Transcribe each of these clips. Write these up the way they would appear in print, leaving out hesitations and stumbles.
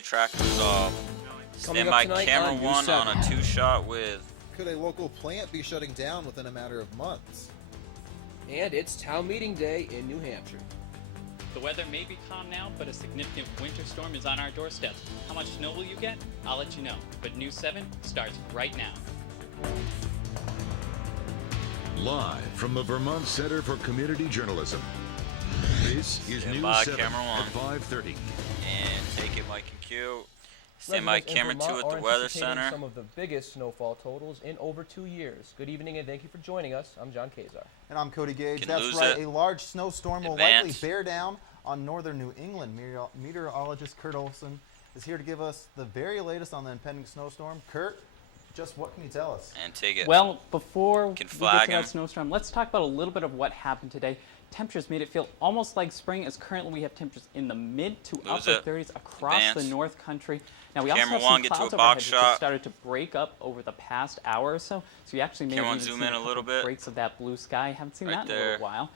A track resolved. Stand by camera 1 on a 2-shot with. Could a local plant be shutting down within a matter of months? And it's town meeting day in New Hampshire. The weather may be calm now, but a significant winter storm is on our doorstep. How much snow will you get? I'll let you know. But News 7 starts right now. Live from the Vermont Center for Community Journalism, this is Stand News by 7 camera 1. at 5:30. And take it, Mike and Q. Stand by Residents in camera 2 Vermont at the are Weather anticipating Center. some of the biggest snowfall totals in over 2 years. Good evening and thank you for joining us. I'm John Kazar. And I'm Cody Gage. Can That's lose right. it. A large snowstorm will Advance. likely bear down on northern New England. Meteorologist Kurt Olson is here to give us the very latest on the impending snowstorm. Kurt, just what can you tell us? And take it. Well, before we Can get to flag him. that snowstorm, let's talk about a little bit of what happened today. Temperatures made it feel almost like spring, as currently we have temperatures in the mid to Lose upper it. 30s across Advance. the North Country. Now we also Camera have one, some get to a clouds box overhead which shot. have started to break up over the past hour or so. So you actually may Camera have one, even zoom seen in a couple little bit. breaks of that blue sky. Haven't seen Right that in a there. little while.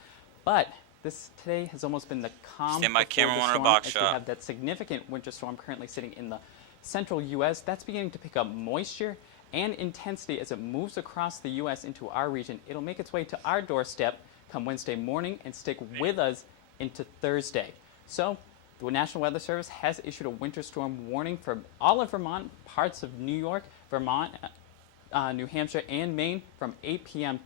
But this today has almost been the calm Stand by before camera the one on a storm, box as shot. we have that significant winter storm currently sitting in the central U.S. That's beginning to pick up moisture and intensity as it moves across the U.S. into our region. It'll make its way to our doorstep come Wednesday morning and stick with us into Thursday. So the National Weather Service has issued a winter storm warning for all of Vermont, parts of New York, Vermont, New Hampshire, and Maine from 8 a.m.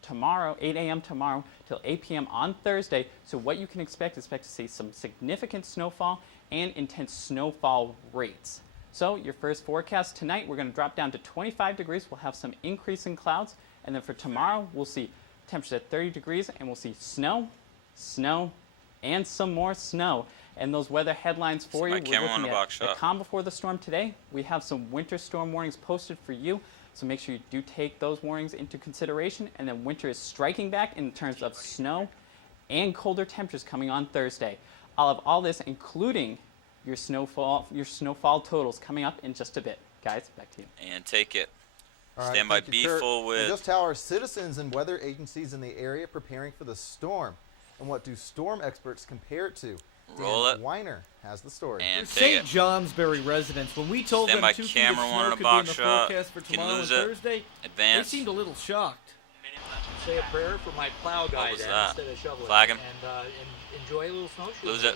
tomorrow till 8 p.m. on Thursday. So what you can expect to see some significant snowfall and intense snowfall rates. So your first forecast tonight, we're going to drop down to 25 degrees. We'll have some increase in clouds. And then for tomorrow, we'll see temperatures at 30 degrees and we'll see snow, and some more snow. And those weather headlines for you, My we're camera on looking a at box the shot. calm before the storm today. We have some winter storm warnings posted for you. So make sure you do take those warnings into consideration. And then winter is striking back in terms of snow and colder temperatures coming on Thursday. I'll have all this, including your snowfall totals, coming up in just a bit. Guys, back to you. And take it. All right, Stand by thank you, B Kurt. full And with. just how are citizens and weather agencies in the area preparing for the storm? And what do storm experts compare it to? Roll Dan it. Weiner has the story. And take St. it. Johnsbury residents, when we told Stand them by 2 feet of camera one on snow a could be in box the shot. forecast for Can tomorrow and lose it. Thursday, they Advance. seemed a little shocked. Say a prayer for my plow guy was then that? instead of shoveling. Flag him. And enjoy a little snowshoe. Lose it.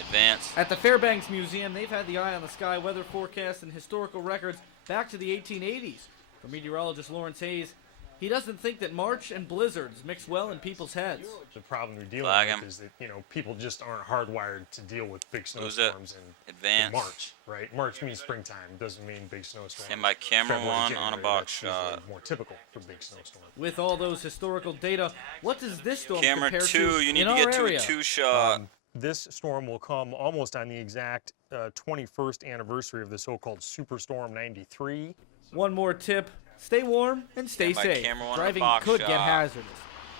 Advance. At the Fairbanks Museum, they've had the eye on the sky, weather forecasts, and historical records back to the 1880s. For meteorologist Lawrence Hayes, he doesn't think that March and blizzards mix well in people's heads. The problem we're dealing Flag with him. is that, people just aren't hardwired to deal with big Lose it. snowstorms in Advance. March, right? March means springtime. It doesn't mean big snowstorms. Stand by camera February, one January, on a box that's usually shot. more typical for big snowstorms. With all those historical data, what does this storm Camera compare 2, to you need in to our get to area? a 2-shot. This storm will come almost on the exact 21st anniversary of the so-called Superstorm 93. One more tip, stay warm and stay Stand by safe. camera one on a Driving box could get shot. hazardous.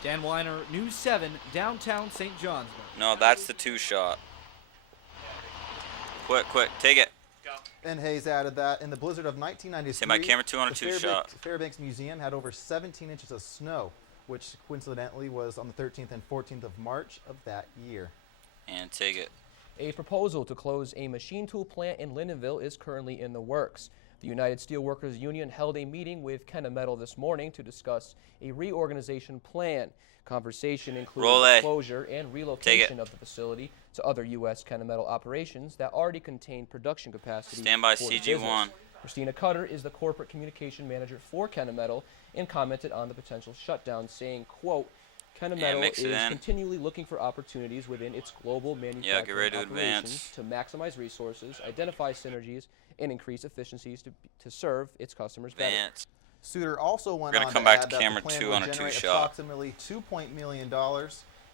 Dan Weiner, News 7, downtown St. Johnsbury. No, that's the 2-shot. Quick, take it. And Hayes added that in the blizzard of 1993, Stand by camera 2 on a the 2-shot. Fairbanks Museum had over 17 inches of snow, which coincidentally was on the 13th and 14th of March of that year. And take it. A proposal to close a machine tool plant in Lindenville is currently in the works. The United Steelworkers Union held a meeting with Kennametal this morning to discuss a reorganization plan. Conversation included Roll the it. closure and relocation of the facility to other U.S. Kennametal operations that already contain production capacity. Stand by for the CG1. business. Christina Cutter is the corporate communication manager for Kennametal and commented on the potential shutdown, saying, quote, Kennametal mix it is in. continually looking for opportunities within its global manufacturing get ready to operations advance. to maximize resources, identify synergies, and increase efficiencies to serve its customers better. Advance. Suter also went We're gonna on come to back add to that camera the plan 2 would on a generate 2-shot. approximately $2 million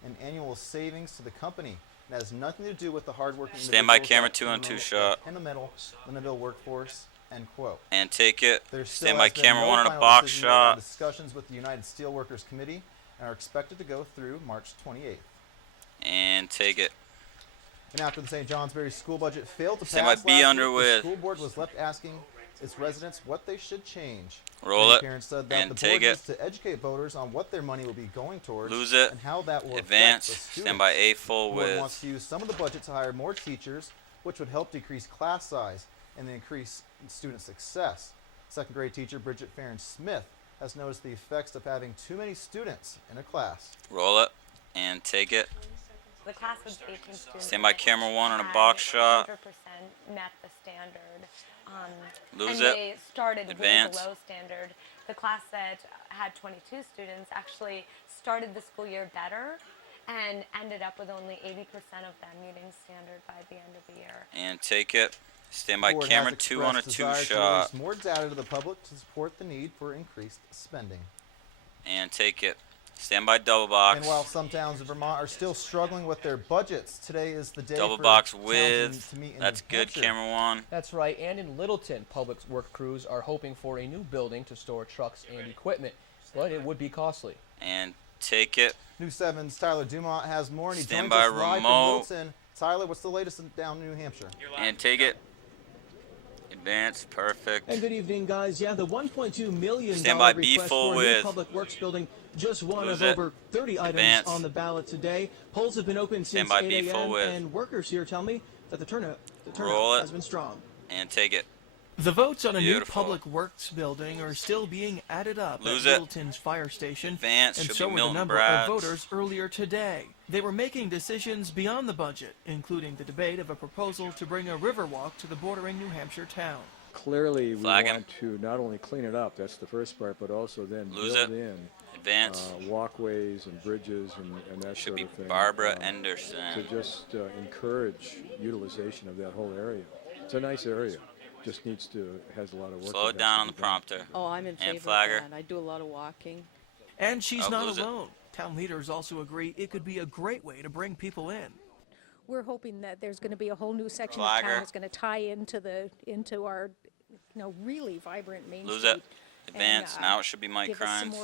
in annual savings to the company. It has nothing to do with the hardworking Stand by individuals camera that 2 on promote 2-shot. the Kennametal Lindenville workforce, end quote. And take it. There still Stand by has been camera no 1 on a final box decision made on shot. Discussions with the United Steelworkers Committee and are expected to go through March 28th. And take it. And after the St. Johnsbury school budget failed to Stand pass by B last under week, with. the school board was left asking its residents what they should change. Roll Many it. Parents said that And the take board it. needs to educate voters on what their money will be going towards Lose it. and how that will Advance. affect the Stand by students. A full The board with. wants to use some of the budget to hire more teachers, which would help decrease class size and increase student success. Second grade teacher Bridget Farron-Smith has noticed the effects of having too many students in a class. Roll it and take it. The class was 18 students. Stand by camera 1 on a box shot. 100% met the standard. Lose and it. They started Advance. way below standard. The class that had 22 students actually started the school year better and ended up with only 80% of them meeting standard by the end of the year. And take it. Stand by Board camera has 2 on a expressed 2 desire to shot. release more data to the public to support the need for increased spending. And take it. Stand by double box. And while some towns in Vermont are still struggling with their budgets, today is the day Double for box towns with. to meet in That's New good, Hampshire. camera 1. That's right, and in Littleton, public work crews are hoping for a new building to store trucks and equipment, but it would be costly. And take it. News 7's Tyler Dumont has more, and he Stand joins by us live from remote. Littleton. Tyler, what's the latest down in New Hampshire? And take it. Advance. Perfect. And good evening, guys. Yeah, the $1.2 million Stand by B request full for a new with. public works building, just one Lose of it. over 30 items Advance. on the ballot today. Polls have been open Stand since by 8 B full a.m. with. and workers here tell me that the turnout Roll it. has been strong. And take it. The votes on a new Beautiful. public works building are still being added up Lose at it. Littleton's fire station, Advance. and Should so be were the Milton number Bratz. of voters earlier today. They were making decisions beyond the budget, including the debate of a proposal to bring a river walk to the bordering New Hampshire town. Clearly, we Flag him. want to not only clean it up, that's the first part, but also then Lose build it. in Advance. Walkways and bridges and that Should sort be of thing. Barbara to Anderson. just encourage utilization of that whole area. It's a nice area. Just has a lot of work. Slow that it down has on to the be done. prompter. Oh, I'm in favor And flagger. of that. I do a lot of walking. And she's Oh, not lose it. alone. Town leaders also agree it could be a great way to bring people in. We're hoping that there's going to be a whole new section Flagger. of town that's going to tie into our really vibrant Main Lose Street. it. Advance. And, now it should be Mike give us Crimes.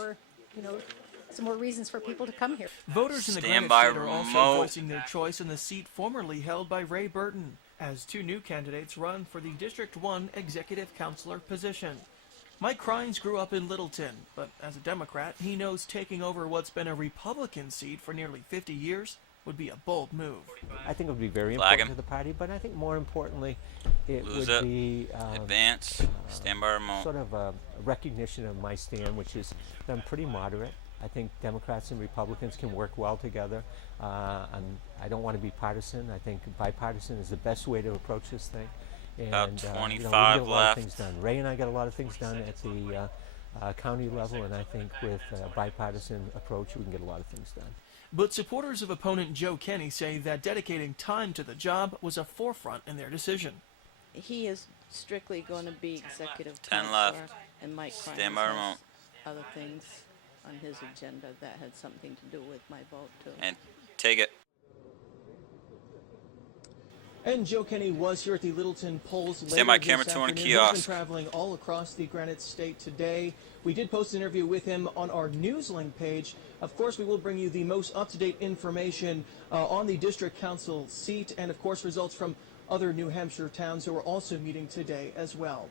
some more reasons for people to come here. Voters in the Stand Granite by State are also remote. voicing their choice in the seat formerly held by Ray Burton, as two new candidates run for the District 1 Executive Councilor position. Mike Crines grew up in Littleton, but as a Democrat, he knows taking over what's been a Republican seat for nearly 50 years would be a bold move. I think it would be very Flag important him. to the party, but I think more importantly, it Lose would it. be Advance. Stand by remote. sort of a recognition of my stand, which is that I'm pretty moderate. I think Democrats and Republicans can work well together. I don't want to be partisan. I think bipartisan is the best way to approach this thing. And, About we 25 can get a lot of left. things done. Ray and I got a lot of things done at the county level, and I think with a bipartisan approach, we can get a lot of things done. But supporters of opponent Joe Kenny say that dedicating time to the job was a forefront in their decision. He is strictly going to be executive 10 counselor, left. and Mike Crines Stand by remote. has other things on his agenda that had something to do with my vote too. And take it. And Joe Kenny was here at the Littleton polls Stand by later camera this 2 on a afternoon. kiosk. He's been traveling all across the Granite State today. We did post an interview with him on our Newslink page. Of course, we will bring you the most up-to-date information on the district council seat, and of course results from other New Hampshire towns who are also meeting today as well.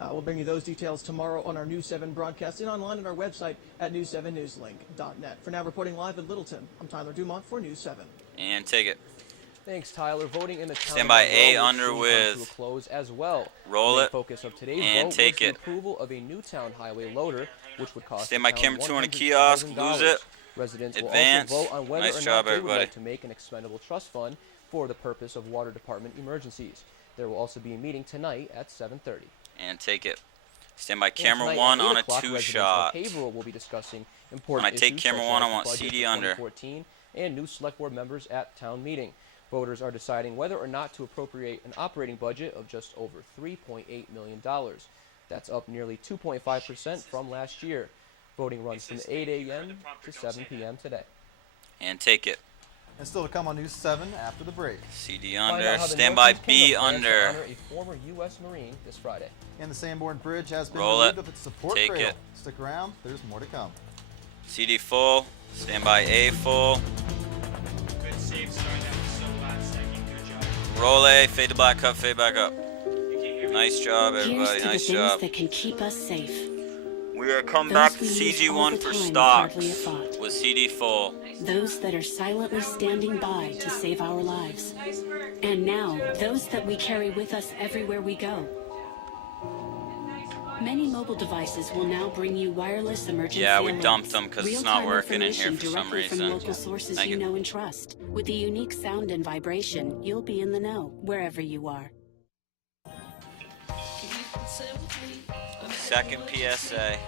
We'll bring you those details tomorrow on our News 7 broadcast and online on our website at news7newslink.net. For now, reporting live in Littleton, I'm Tyler Dumont for News 7. And take it. Thanks, Tyler. Voting in the county Stand by A will under soon come with. to a close as well. Roll The it. focus of today's And vote take was the it. approval of a new town highway loader, which would cost Stand the by town camera 2 on a $100,000. kiosk. Lose it. Residents Advance. will also vote on whether Nice or job, not they would everybody. like to make an expendable trust fund for the purpose of water department emergencies. There will also be a meeting tonight at 7:30. And take it. Stand by And camera tonight 1 at 8 on a o'clock, 2 residents of shot. Haverhill will be discussing important When I take issues camera such 1, as I the want budget CD for under. 2014 and new select board members at town meeting. Voters are deciding whether or not to appropriate an operating budget of just over $3.8 million. That's up nearly 2.5% from last year. Voting runs from 8 a.m. to 7 p.m. today. And take it. And still to come on News 7 after the break. CD Find under. out how the Stand by Northeast B Kingdom plans to under. honor a former U.S. Marine this Friday. And the Sanborn Bridge has been Roll relieved it. of its support Take cradle. it. Stick around, there's more to come. CD full. Stand by A full. Good save start. That was so last second. Good job. Roll A. Fade to black cup. Fade back up. Nice job, everybody. Here's to Nice the job. things that can keep us safe. We are coming Those back to we use all CG1 the for time with stocks hardly a thought. with CD full. those that are silently standing by to save our lives. And now, those that we carry with us everywhere we go. Many mobile devices will now bring you wireless emergency Yeah, we alerts. dumped them because it's not Real-time working in here information for some directly reason. from local sources Thank you you. know and trust. With the unique sound and vibration, you'll be in the know wherever you are. Second PSA.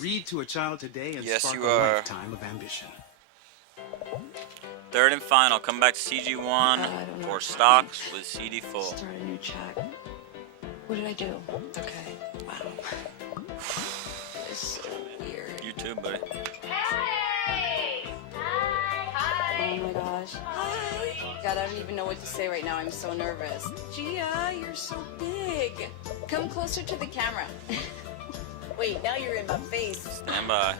Read to a child today and Yes, spark you a are. lifetime of ambition. Third and final. Come back to CG1 for stocks with CD full. Start a new chat. What did I do? Okay. Wow. It's so weird. You too, buddy. Oh my gosh. Hi. God, I don't even know what to say right now. I'm so nervous. Gia, you're so big. Come closer to the camera. Wait, now you're in my face. Stand by.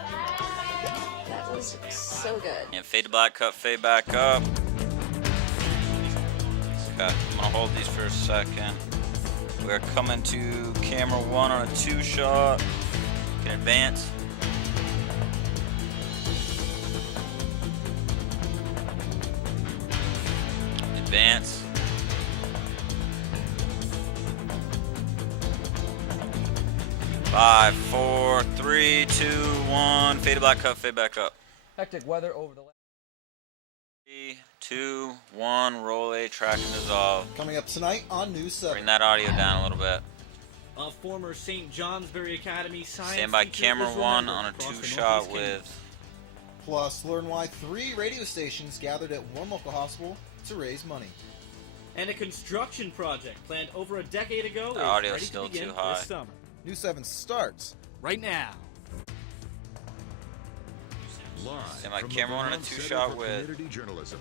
That was so good. And fade to black, cut, fade back up. Okay, I'm gonna hold these for a second. We're coming to camera 1 on a 2-shot. Can advance. Advance. Five, 4, 3, 2, 1. Fade to black, cut, fade back up. Hectic weather over the 3, 2, 1. Roll A, track and dissolve. Coming up tonight on News 7. Bring that audio down a little bit. A former St. Johnsbury Academy science Stand by teacher camera is 1 remembered on a across the 2-shot Northeast Kingdom. with. Plus, learn why 3 radio stations gathered at one local hospital to raise money. And a construction project planned over a decade ago The is audio's ready still to begin too high. this summer. News 7 starts right now. Live Stand by from the camera 1 on a Vermont Center 2-shot for with. Community Journalism.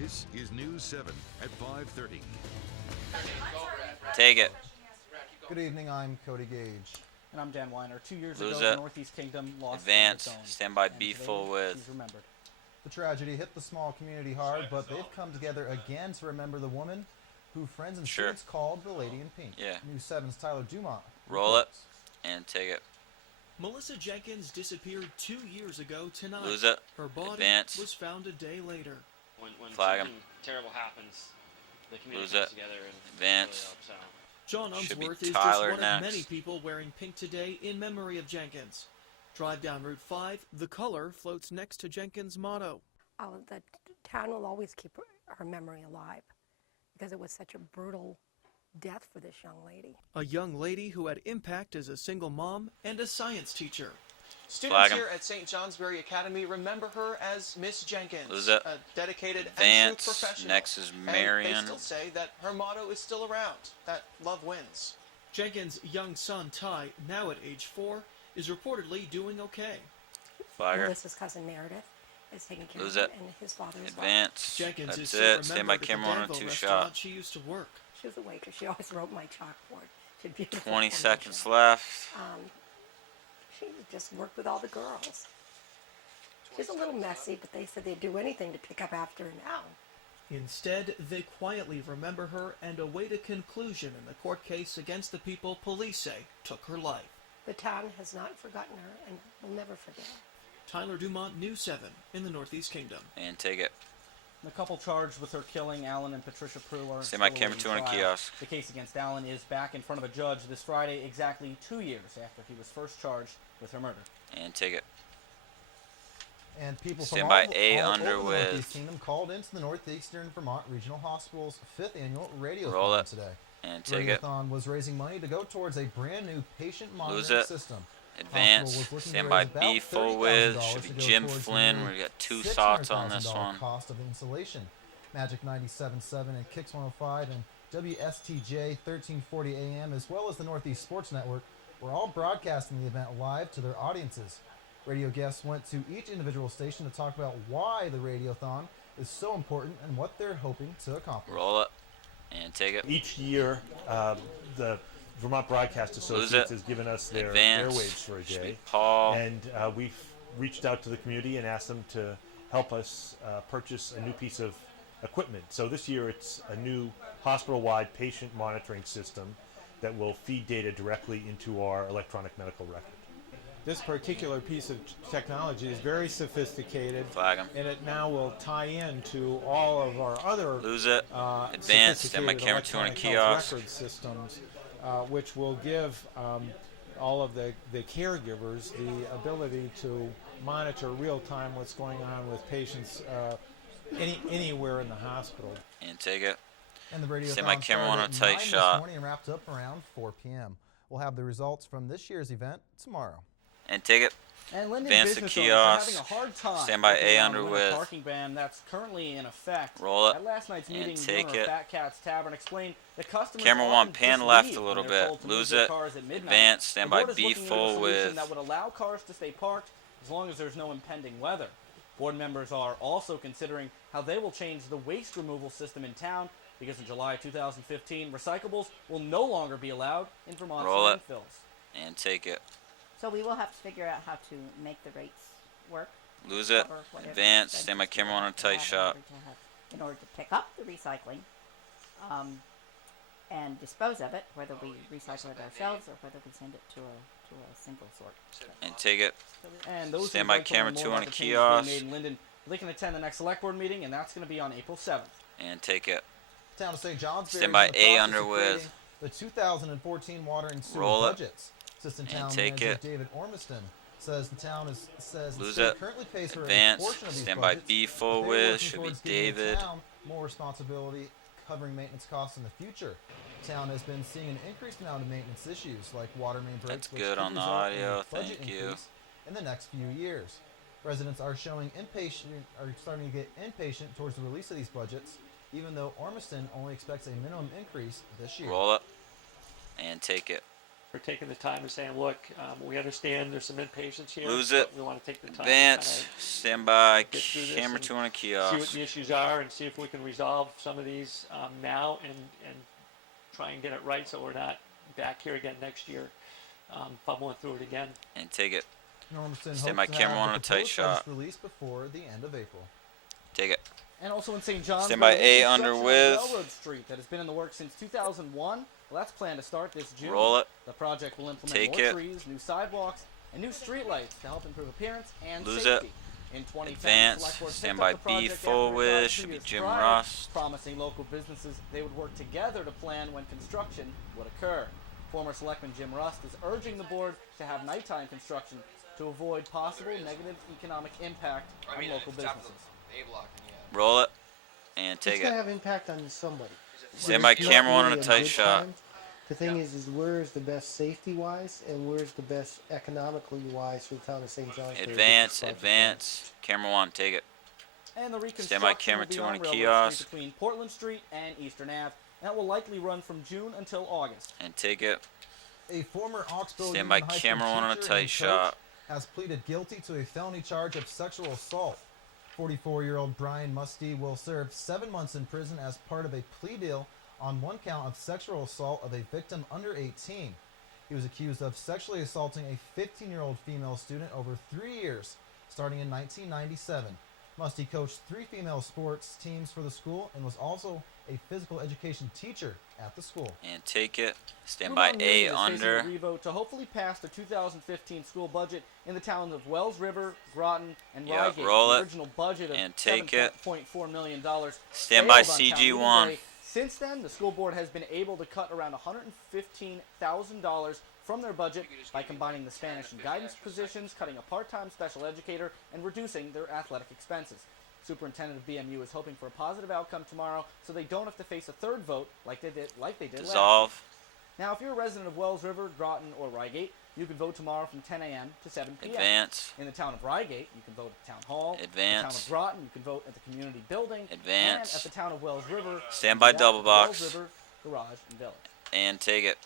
This is News 7 at 5:30. Take it. Good evening, I'm Cody Gage. And I'm Dan Weiner. 2 years Lose ago, it. the Northeast Kingdom lost Advance. on its own. Stand by And B today, full with. she's remembered. The tragedy hit the small community hard, but they've come together again to remember the woman who friends and Sure. students called the Lady in Pink. Yeah. News 7's Tyler Dumont. Roll it reports. and take it. Melissa Jenkins disappeared 2 years ago tonight. Lose it. Her body Advance. was found a day later. When Flag 'em. something terrible happens, the community Lose comes it. together and Advance. really helps out. John Should be Unsworth is Tyler just one next. of many people wearing pink today in memory of Jenkins. Drive down Route 5, the color floats next to Jenkins' motto. The town will always keep her memory alive because it was such a brutal death for this young lady. A young lady who had impact as a single mom and a science teacher. Flag Students 'em. here at St. Johnsbury Academy remember her as Miss Jenkins, Lose it. a dedicated and Advance. true professional. Next is And Marion. they still say that her motto is still around, that love wins. Jenkins' young son, Ty, now at age 4, is reportedly doing okay. Flagger. Melissa's cousin Meredith is taking care Lose of it. him and his father as well. Advance. Jenkins is That's still it. Stand by remembered at the camera on a Danville 2-shot. restaurant she used to work. She was a waitress. She always wrote my chalkboard. She had beautiful 20 penmanship. seconds left. She just worked with all the girls. She's a little messy, but they said they'd do anything to pick up after her now. Instead, they quietly remember her and await a conclusion in the court case against the people police say took her life. The town has not forgotten her and will never forget her. Tyler Dumont, News 7 in the Northeast Kingdom. And take it. The couple charged with her killing, Alan and Patricia Prue, are Stand by still camera awaiting 2 on a trial. kiosk. The case against Alan is back in front of a judge this Friday, exactly 2 years after he was first charged with her murder. And take it. And people Stand from by all, A all under over the with. Northeast Kingdom called into the Northeastern Vermont Regional Hospital's 5th annual Radiothon Roll it. today. And take it. Radiothon was raising money to go towards a brand new patient Lose monitoring it. system. Advance. Hospital was looking Stand to by raise about B full with. $30,000 Should be to go Jim towards the Flynn. new We got 2 thoughts on this $600,000 one. cost of insulation. Magic 97.7 and Kix 105 and WSTJ 1340 AM, as well as the Northeast Sports Network, were all broadcasting the event live to their audiences. Radio guests went to each individual station to talk about why the Radiothon is so important and what they're hoping to accomplish. Roll it. And take it. Each year, the Vermont Broadcast Associates has given us their airwaves for a day. Paul. And we've reached out to the community and asked them to help us purchase a new piece of equipment. So this year it's a new hospital-wide patient monitoring system that will feed data directly into our electronic medical record. This particular piece of technology is very sophisticated, Flag 'em. and it now will tie in to all of our other Lose it. Advanced. Stand by camera 2 on a kiosk. record systems, which will give all of the caregivers the ability to monitor real time what's going on with patients anywhere in the hospital. And take it. And the radio Stand by camera on a tight shot. This morning and wrapped up around 4 p.m. We'll have the results from this year's event tomorrow. And take it. And Linden Advance the business owners are kiosk. having a hard time Stand by working A around under the with. parking ban that's currently in effect. Roll it. At last night's And meeting, take the owner it. of Fat Cat's Tavern explained that customers Camera often 1, pan just left leave a when little they're bit. told to move Lose their it. cars at midnight. Advance. Stand The by board is B looking at a full solution with. that would allow cars to stay parked as long as there's no impending weather. Board members are also considering how they will change the waste removal system in town because in July 2015, recyclables will no longer be allowed in Vermont's Roll it. landfills. And take it. So we will have to figure out how to make the rates work. Lose it. cover whatever Advance. expenses Stand by we camera on a have to tight have shot. in order to pick up the recycling and dispose of it, whether we recycle it ourselves or whether we send it to a single sort. And take it. And those Stand who'd by like to camera learn more 2 on about a the changes being kiosk. made in Linden, they can attend the next select board meeting, and that's going to be on April 7th. And take it. Town of St. John's Stand by is in the A process under of with. creating the 2014 water and sewer Roll it. budgets. Assistant And Town take Manager it. David Ormiston says the town says the Lose state it. currently pays for Advance. a portion of these Stand by budgets, B but full they're with. working Should be towards giving the David. town more responsibility covering maintenance costs in the future. The town has been seeing an increased amount of maintenance issues like water main breaks, That's which good could on the result in a audio. budget Thank you. increase in the next few years. Residents are starting to get impatient towards the release of these budgets, even though Ormiston only expects a minimum increase this year. Roll it. And take it. For taking the time and saying, look, we understand there's some impatience here. Lose but it. We want to take the time Advance. to Stand by get through this camera and 2 on a see what kiosk. the issues are and see if we can resolve some of these now and try and get it right so we're not back here again next year fumbling through it again. And take it. Ormiston Stand hopes by to camera have on the a tight proposed shot. budgets released before the end of April. Take it. And also in St. John's, Stand by there is A construction under on with. Railroad Street that has been in the works since 2001. Well, that's planned to start this June. Roll it. The project will implement Take more it. trees, new sidewalks, and new streetlights to help improve appearance and Lose safety. it. In 2010, Advance. the Select Board Stand picked by up the B project full after it with. died Should 2 be years Jim prior, Rust. promising local businesses they would work together to plan when construction would occur. Former Selectman Jim Rust is urging the board to have nighttime construction to avoid possible negative economic impact on local businesses. Roll it. And take It's gonna it. have impact on somebody. Stand by It's not camera 1 on really a tight good shot. time. The thing is where's the best safety wise and where's the best economically wise for the town of St. John's? Advance. Advance. Camera 1. Take it. And the reconstruction Stand by camera will be 2 on on a Railroad kiosk. Street between Portland Street and Eastern Ave. That will likely run from June until August. And take it. A former Oxbow Stand by Union High camera School 1 on a teacher tight and shot. coach has pleaded guilty to a felony charge of sexual assault. 44-year-old Brian Musty will serve 7 months in prison as part of a plea deal on one count of sexual assault of a victim under 18. He was accused of sexually assaulting a 15-year-old female student over 3 years, starting in 1997. Musty coached 3 female sports teams for the school and was also a physical education teacher at the school. And take it. Stand by Vermont A Union is under. facing a revote to hopefully pass the 2015 school budget in the towns of Wells River, Groton, and Yep, Reigate. roll The it. original budget of And take it. $7.4 million. Stand by failed on town CG1. meeting day. Since then, the school board has been able to cut around $115,000 from their budget by combining the Spanish and guidance positions, cutting a part-time special educator, and reducing their athletic expenses. Superintendent of BMU is hoping for a positive outcome tomorrow so they don't have to face a third vote like they did last year. Dissolve. Now, if you're a resident of Wells River, Groton, or Reigate, you can vote tomorrow from 10 a.m. to 7 p.m. Advance. In the town of Reigate, you can vote at the town hall. Advance. In the town of Groton, you can vote at the community building. Advance. And at the town of Wells River, Stand you by can vote double at box. Wells River, Garage, and Village. And take it.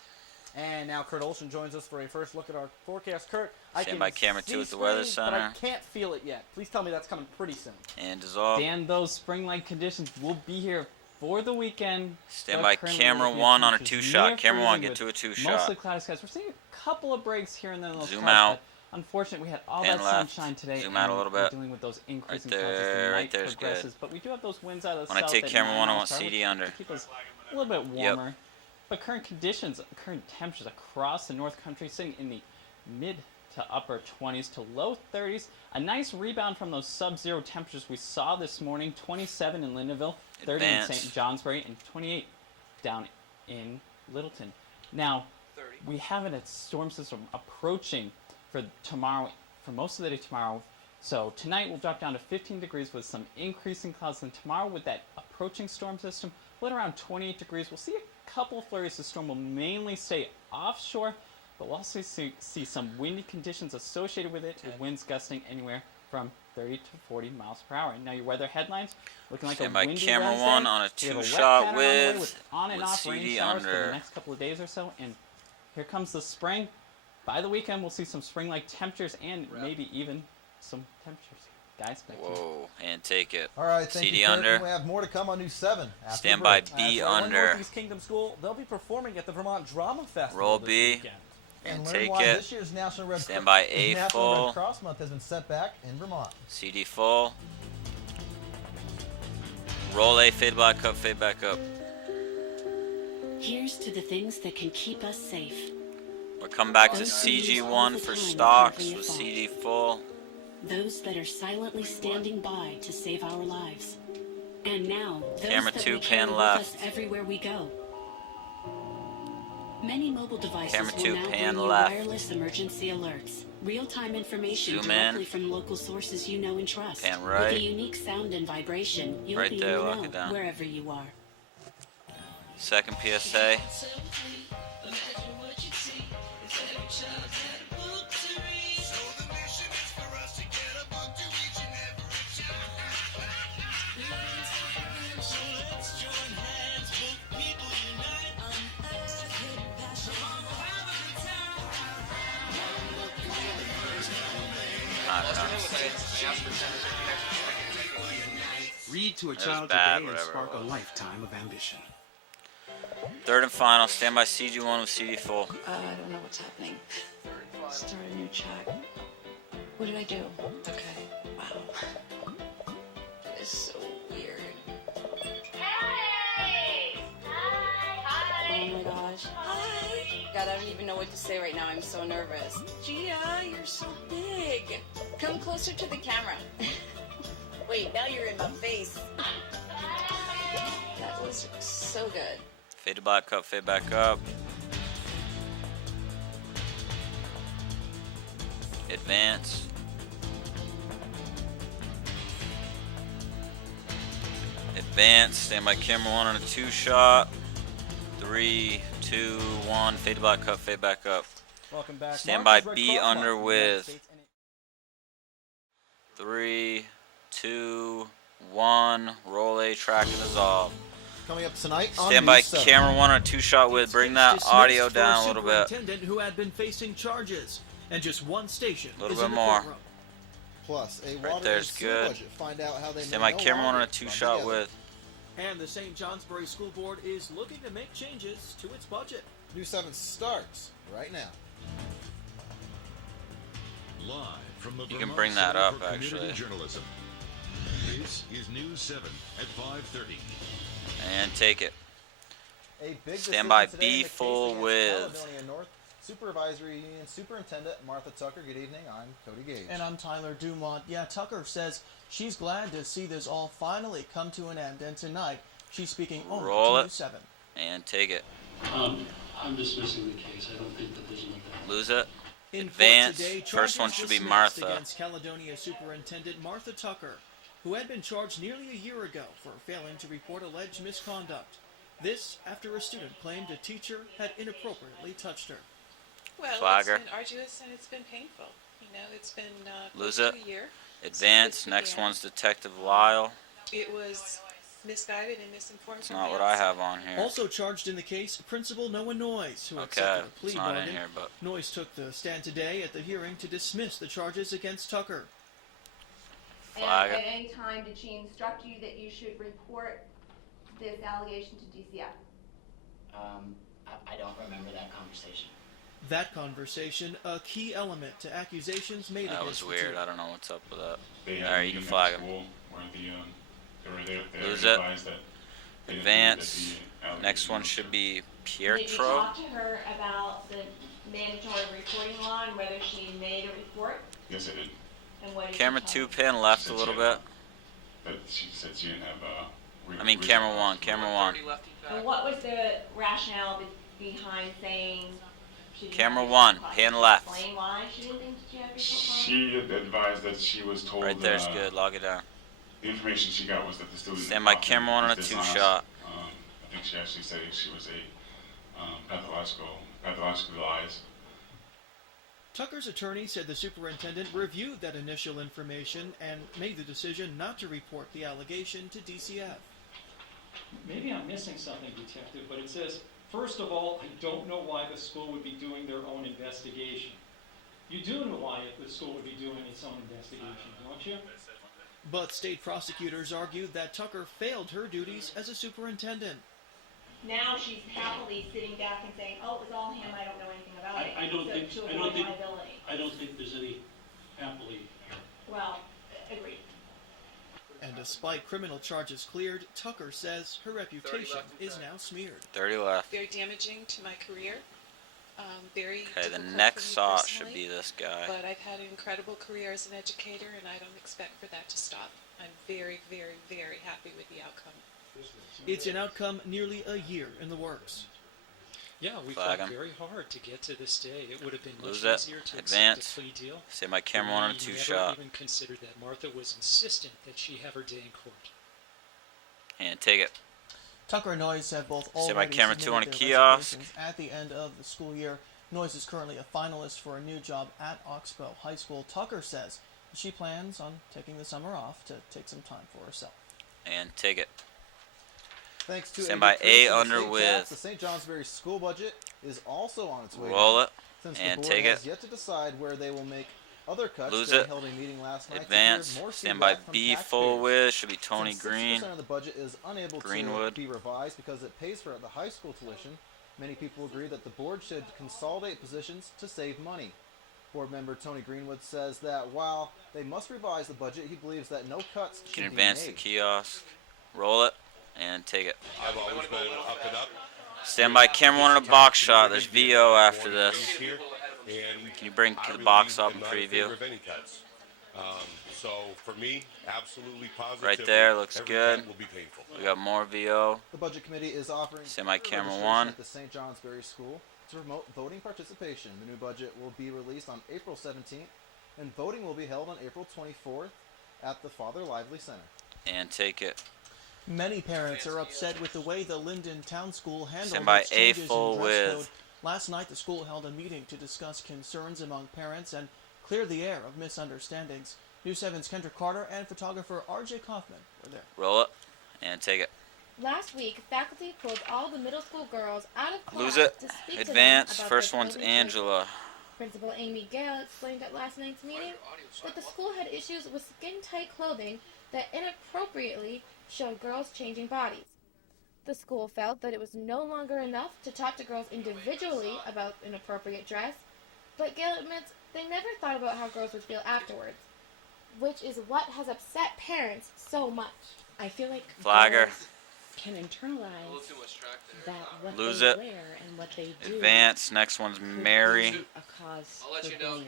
And now Kurt Olson joins us for a first look at our forecast. Kurt, I Stand can by camera 2 see at the Weather spring, but I Center. can't feel it yet. Please tell me that's coming pretty soon. And dissolve. Dan, those spring-like conditions will be here for the weekend. Stand by camera 1 on a 2-shot. Camera 1, get to a 2-shot. Mostly cloudy skies. We're seeing a couple of breaks here and then. Zoom out. Unfortunately, we had all Pan that left. sunshine today. Zoom out a little bit. Dealing with those increasing right clouds as there, the night right there's progresses. good. But we do have those winds out of the When south. I take at camera 9 1, I miles want per hour, CD which under. keep us a little bit warmer. But current conditions, current temperatures across the North Country sitting in the mid to upper 20s to low 30s. A nice rebound from those sub-zero temperatures we saw this morning. 27 in Lindenville, 30 in St. Johnsbury, and 28 down in Littleton. Now, we have a storm system approaching for tomorrow, for most of the day tomorrow. So tonight we'll drop down to 15 degrees with some increasing clouds. And tomorrow with that approaching storm system, we'll at around 28 degrees. We'll see a couple of flurries. The storm will mainly stay offshore, but we'll also see some windy conditions associated with it, with winds gusting anywhere from 30 to 40 miles per hour. Now your weather headlines looking like Stand a by windy camera Wednesday. 1 on a We have 2-shot wet pattern on the way with on and off rain CD showers for under. the next couple of days or so. And here comes the spring. By the weekend, we'll see some spring-like temperatures and maybe even some temperatures. Guys, back to you. Whoa, and take it. All right, thank CD you, Kirk. under. We have more to come on News 7. After Stand the by break. B One under. Northeast Kingdom School, they'll be performing at the Vermont Drama Festival Roll this B. weekend. And learn take why it. This year's National Red Stand by National A Red full. Cross Month has been set back in Vermont. CD full. Roll A, fade back up, fade back up. Here's to the things that can keep us safe. We're coming back to Those who use all CG1 the for time stocks without with thought. CD full. Those that are silently standing by to save our lives. And now, those Camera that 2, we carry pan with left. us everywhere we go. Many mobile devices Camera will 2, now pan bring you left. wireless emergency alerts. Real-time information Zoom directly in. from local sources you know and trust. Pan With right. a unique sound and vibration, you'll Right be there, in the lock know it down. wherever you are. Second PSA. I don't know. Read to a It was child bad, today and whatever it spark a was. lifetime of ambition. Third and final. Stand by CG1 with CD full. I don't know what's happening. Start a new chat. What did I do? Okay. Wow. It's so weird. Hey! Hi! Oh my gosh. Hi! God, I don't even know what to say right now. I'm so nervous. Gia, you're so big. Come closer to the camera. Wait, now you're in my face. That was so good. Fade to back up, fade back up. Advance. Advance. Stand by camera 1 on a 2-shot. 3, 2, 1. Fade to back up, fade back up. Welcome back. Stand March by is Red B Cross Month under in the United with States, and 3, 2, 1. Roll A, track and dissolve. Coming up tonight on Stand by News 7. camera 1 on a 2-shot with. Bring that Dismissed audio for down a little bit. superintendent who had been facing charges, and just one station A little is bit in the more. courtroom. Plus, a Right water there's and sewer good. budget. Find out how they Stand may by no camera 1 on a longer come 2-shot together. with. And the St. Johnsbury School Board is looking to make changes to its budget. News 7 starts right now. Live from the You can Vermont bring that Center up, for Community actually. Journalism. This is News 7 at 5:30. And take it. A big Stand by decision today in B the case full against with. Caledonia North Supervisory Union Superintendent Martha Tucker. Good evening. I'm Cody Gage. And I'm Tyler Dumont. Yeah, Tucker says she's glad to see this all finally come to an end. And tonight, she's speaking only Roll to it. News 7. And take it. I'm dismissing the case. I don't think that there's enough. Lose it. In court Advance. today, First one charges should be dismissed Martha. against Caledonia Superintendent Martha Tucker, who had been charged nearly a year ago for failing to report alleged misconduct. This after a student claimed a teacher had inappropriately touched her. Well, Flagger. it's been arduous and it's been painful. You know, it's been Lose close it. to a year. Advance. since this Next began. one's Detective Lyle. It was misguided and misinformed. It's from not the what I outset. have on here. Also charged in the case, Principal Noah Noyes, who Okay, accepted a it's plea not in bargain. here, but- Noyes took the stand today at the hearing to dismiss the charges against Tucker. Flag And it. at any time, did she instruct you that you should report this allegation to DCF? I don't remember that conversation. That conversation, a key element to accusations made That against was the two. weird. I don't know what's up with that. They had Alright, a you can meeting flag at him. school where they Lose were it. advised that they didn't Advance. believe that the Next one allegation should be Did you Pietro. talk to her about the mandatory reporting law and whether she made a report? Yes, I did. And what did Camera she tell 2 pin left a Said little she bit. had- That she said she didn't have I mean camera 1, camera 1. And what was the rationale behind saying she didn't Camera have 1, report pan clause? left. Explain why she didn't think she had report clause? She advised that she was told. Right there's good. Log it down. The information she got was that the student. Stand by often camera 1 on a was 2 dishonest. shot. I think she actually said she was a pathologically lies. Tucker's attorney said the superintendent reviewed that initial information and made the decision not to report the allegation to DCF. Maybe I'm missing something, Detective, but it says, first of all, I don't know why the school would be doing their own investigation. You do know why the school would be doing its own investigation, don't you? But state prosecutors argued that Tucker failed her duties as a superintendent. Now she's happily sitting back and saying, "Oh, it was all him. I don't know anything about it." I don't think. to I avoid don't think. liability. I don't think there's any happily. Well, agreed. And despite criminal charges cleared, Tucker says her reputation is now smeared. 30 left. Very damaging to my career. Very Okay, the difficult next for me shot personally, should be this guy. But I've had an incredible career as an educator, and I don't expect for that to stop. I'm very, very, very happy with the outcome. It's an outcome nearly a year in the works. Yeah, we Flag fought him. very hard to get to this day. It would have been Lose much it. easier to Advance. accept a plea deal. Stay by camera 1 on a We 2 never shot. even considered that. Martha was insistent that she have her day in court. And take it. Tucker and Noyes have both Stay by already camera 2 submitted on a their kiosk. resignations at the end of the school year. Noyes is currently a finalist for a new job at Oxbow High School. Tucker says she plans on taking the summer off to take some time for herself. And take it. Thanks to Stand a by decrease A in the under state with. tax, the St. Johnsbury school budget is also on its way Roll down, it since and the board take has it. yet to decide where they will make other cuts. Lose They it. held a meeting last night to Advance. hear more Stand by feedback from B taxpayers. full with. Should be Tony Since Green. 60% of the budget is unable Greenwood. to be revised because it pays for the high school tuition, many people agree that the board should consolidate positions to save money. Board member Tony Greenwood says that while they must revise the budget, he believes that no cuts You should can be advance made. the kiosk. Roll it and take it. I've always been up and up. Stand by camera 1 on a box shot. There's VO after Born this. here, and Can you bring I the really box up am and not in preview? favor of any cuts. So for me, absolutely positive. Right there, looks every good. cut will be painful. We got more VO. The budget committee is offering Semi camera registration 1. at the St. Johnsbury School to promote voting participation. The new budget will be released on April 17th, and voting will be held on April 24th at the Father Lively Center. And take it. Many parents are upset with the way the Linden Town School handled Stand by its A changes full in dress with. code. Last night, the school held a meeting to discuss concerns among parents and clear the air of misunderstandings. News 7's Kendrick Carter and photographer R.J. Kaufman were there. Roll it and take it. Last week, faculty pulled all the middle school girls out of class Lose it. to speak Advance. to them about First their one's clothing Angela. choices. Principal Amy Gale explained at last night's meeting that the school had issues with skin-tight clothing that inappropriately showed girls changing bodies. The school felt that it was no longer enough to talk to girls individually about inappropriate dress, but Gale admits they never thought about how girls would feel afterwards, which is what has upset parents so much. I feel like Flagger. girls can internalize that what Lose they it. wear and what they do Advance. Next one's could Mary. be a cause for bullying,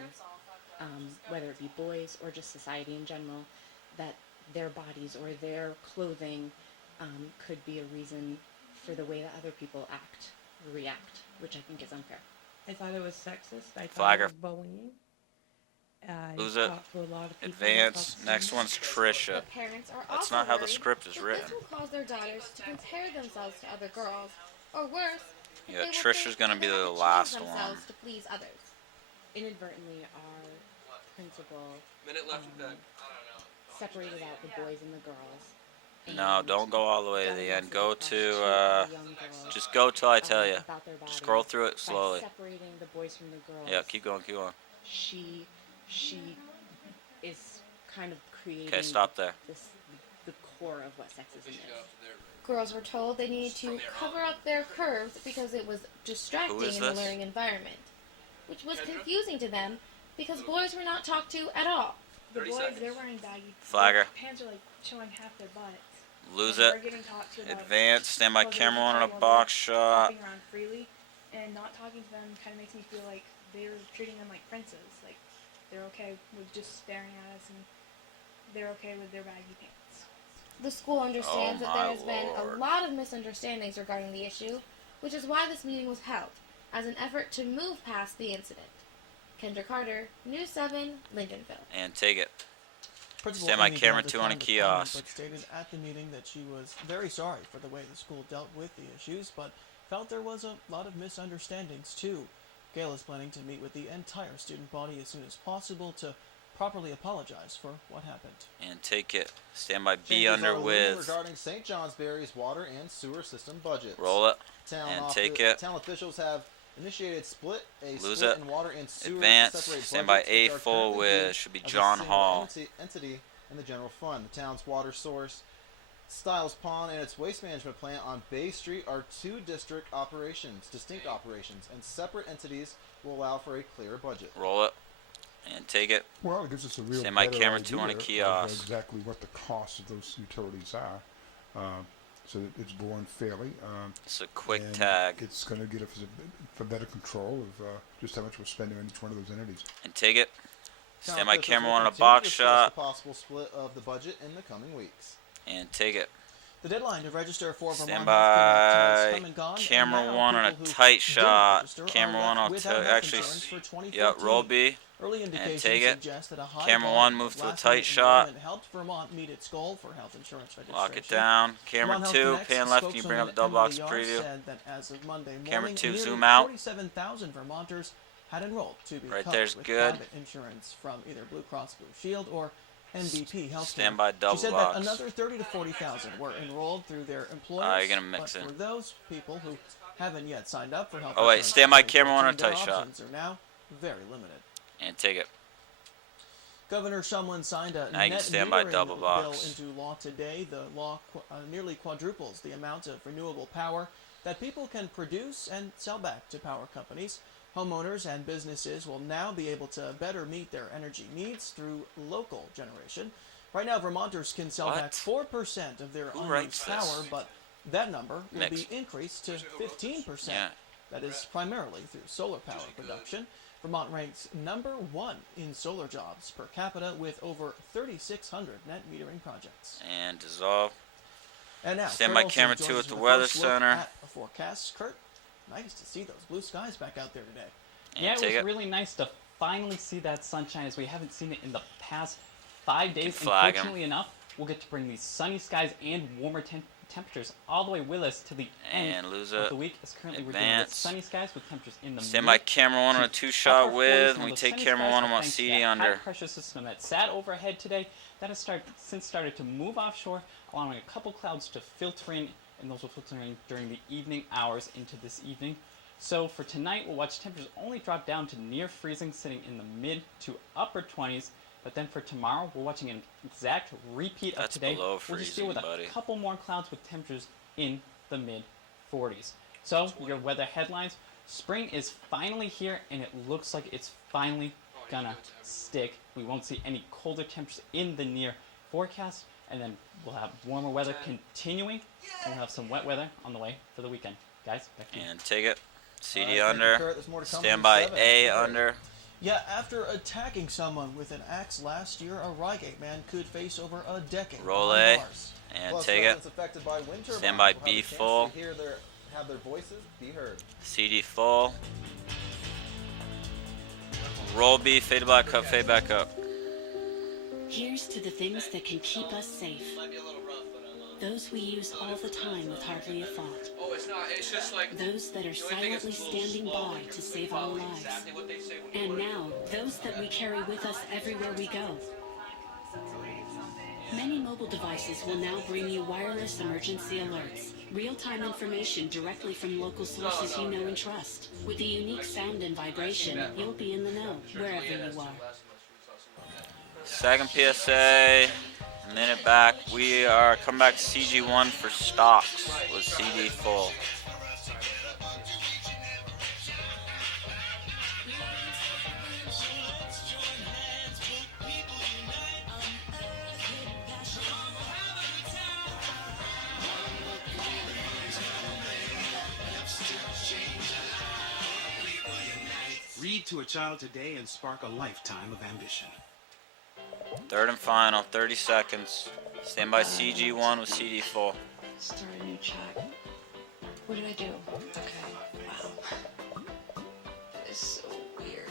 whether it be boys or just society in general, that their bodies or their clothing could be a reason for the way that other people act or react, which I think is unfair. I thought it was sexist. I thought Flagger. it was bullying. Lose it. talked to a lot of people Advance. about Next one's Trisha. But parents are That's also not how the worried script is that written. This will cause their daughters to compare themselves to other girls, or worse, Yeah, they will Trisha's think gonna they be have the to change last one. themselves to please others. Inadvertently, our principal separated out the boys and the girls. No, don't go all the way to the end. Go to, just go till I tell you. About their Just scroll bodies through it by slowly. separating the boys from the girls. Yeah, keep going, keep going. She is kind of creating Okay, stop there. the core of what sexism is. Girls were told they needed to cover up their curves because it was distracting in the learning environment, which was confusing to them because boys were not talked to at all. The boys, they're wearing baggy Flagger. pants are like showing half their butts. Lose And it. they're getting talked to about Advance. Stand by clothes camera and on a while box they're shot. walking around freely, and not talking to them kind of makes me feel like they're treating them like princes. Like they're okay with just staring at us, and they're okay with their baggy pants. The school understands Oh that there my has been a lord. lot of misunderstandings regarding the issue, which is why this meeting was held, as an effort to move past the incident. Kendra Carter, News 7, Lincolnville. And take it. Principal Stand by Amy camera Gale 2 on a declined to comment, kiosk. but stated at the meeting that she was very sorry for the way the school dealt with the issues, but felt there was a lot of misunderstandings too. Gale is planning to meet with the entire student body as soon as possible to properly apologize for what happened. And take it. Stand by B Changes under are looming with. regarding St. Johnsbury's water and sewer system budgets. Roll it. Town And offi- take it. Town officials have initiated a split Lose in it. water and sewer Advance. to separate Stand by budgets, A which are full currently with viewed should be as a John single Hall. entity in the general fund. The town's water source, Styles Pond, and its waste management plant on Bay Street are two distinct operations, and separate entities will allow for a clearer budget. Roll it. And take it. Well, it gives us a real Stand by better camera idea 2 on a of kiosk. exactly what the cost of those utilities are, so that it's borne fairly. It's a quick and tag. It's going to get us for better control of just how much we're spending on each one of those entities. And take it. Town Stand by officials camera will on a continue to box discuss shot. the possible split of the budget in the coming weeks. And take it. The deadline to register for Vermont Stand Health Connect has by come and gone, camera and now 1 on a people who tight didn't shot. register are Camera left 1 on without health actually. insurance for 2014. Yep, roll B. Early And indications take it. suggest that a high Camera volume 1 of moves to a last-minute tight shot. enrollment helped Vermont meet its goal for health insurance registration. Lock it down. Camera Vermont 2, Health Connect's pan left. Can you bring up the double box spokeswoman Emily preview? Yar said that as of Monday morning, Camera 2, nearly zoom out. 47,000 Vermonters had enrolled to be Right covered there's with good. private insurance from either Blue Cross Blue Shield or NBP Healthcare. Stand by double She said box. that another 30 to 40,000 were enrolled through their employers. You're gonna mix but it. for those people who haven't yet signed up for health Oh, wait, insurance, stand by in camera 1 on a 2014, tight their shot. options are now very limited. And take it. Governor Shumlin signed a Now you can net stand by metering double bill box. into law today. The law nearly quadruples the amount of renewable power that people can produce and sell back to power companies. Homeowners and businesses will now be able to better meet their energy needs through local generation. Right now, Vermonters can sell back 4% of their unused writes power, this? but that number will Mix. be increased to 15%. Yeah. That is primarily through solar power production. Vermont ranks #1 in solar jobs per capita with over 3,600 net metering projects. And dissolve. And now, Stand Kurt by Olson camera joins 2 us at the with a Weather first look Center. at the forecast. Kurt, nice to see those blue skies back out there today. Yeah, it take was it. really nice to finally see that sunshine as we haven't seen it in the past 5 days. flag 'em. Fortunately enough, we'll get to bring these sunny skies and warmer temperatures all the way with us to the end And lose of it. the week. As currently we're dealing with Advance. sunny skies with temperatures in the Stand by mid camera 1 on a to 2 shot upper 40s, with. and When we those take sunny camera skies 1, I are want thanks to CD that under. high pressure system that sat overhead today. That has since started to move offshore, allowing a couple clouds to filter in, and those will filter in during the evening hours into this evening. So for tonight, we'll watch temperatures only drop down to near freezing, sitting in the mid to upper 20s. But then for tomorrow, we're watching an exact repeat That's of today. below We'll just deal with freezing, buddy. a couple more clouds with temperatures in the mid 40s. So your weather headlines: spring is finally here, and it looks like it's finally gonna stick. We won't see any colder temperatures in the near forecast, and then we'll have warmer weather continuing, and we'll have some wet weather on the way for the weekend. Guys, back to you. And take it. CD All right, thank you, under. Kurt. There's more to come Stand in by 7. A All right. under. Yeah, after attacking someone with an axe last year, a Rygate man could face over a decade Roll behind A. bars. And Plus, take it. residents affected by wind turbines Stand by will have B a chance full. to have their voices be heard. CD full. Roll B, fade to black up, fade back up. Here's to the things that can keep us safe. Those we use all the time with hardly a thought. Oh, it's not. It's just like Those that are silently standing by to save our lives. And now, those that we carry with us everywhere we go. Many mobile devices will now bring you wireless emergency alerts. Real-time information directly from local sources you know and trust. With the unique sound and vibration, you'll be in the know, wherever you are. Second PSA. Minute back. We are coming back to CG1 for stocks with CD full. Read to a child today and spark a lifetime of ambition. Third and final, 30 seconds. Stand by CG1 with CD full. Start a new chat. What did I do? Okay. Wow. That is so weird.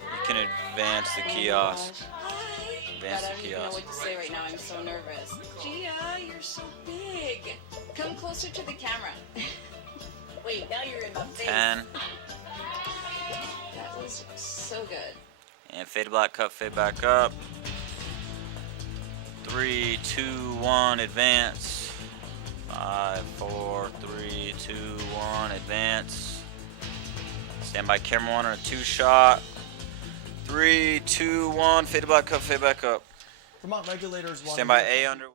You can advance the kiosk. Advance God, I the don't even know kiosk. what to say right now. I'm so nervous. Gia, you're so big. Come closer to the camera. Wait, now you're in the face. 10. That was so good. And fade to black cut, fade back up. 3, 2, 1, advance. 5, 4, 3, 2, 1, advance. Stand by camera 1 on a 2-shot. 3, 2, 1, fade to black cut, fade back up. Vermont regulators want Stand by A under.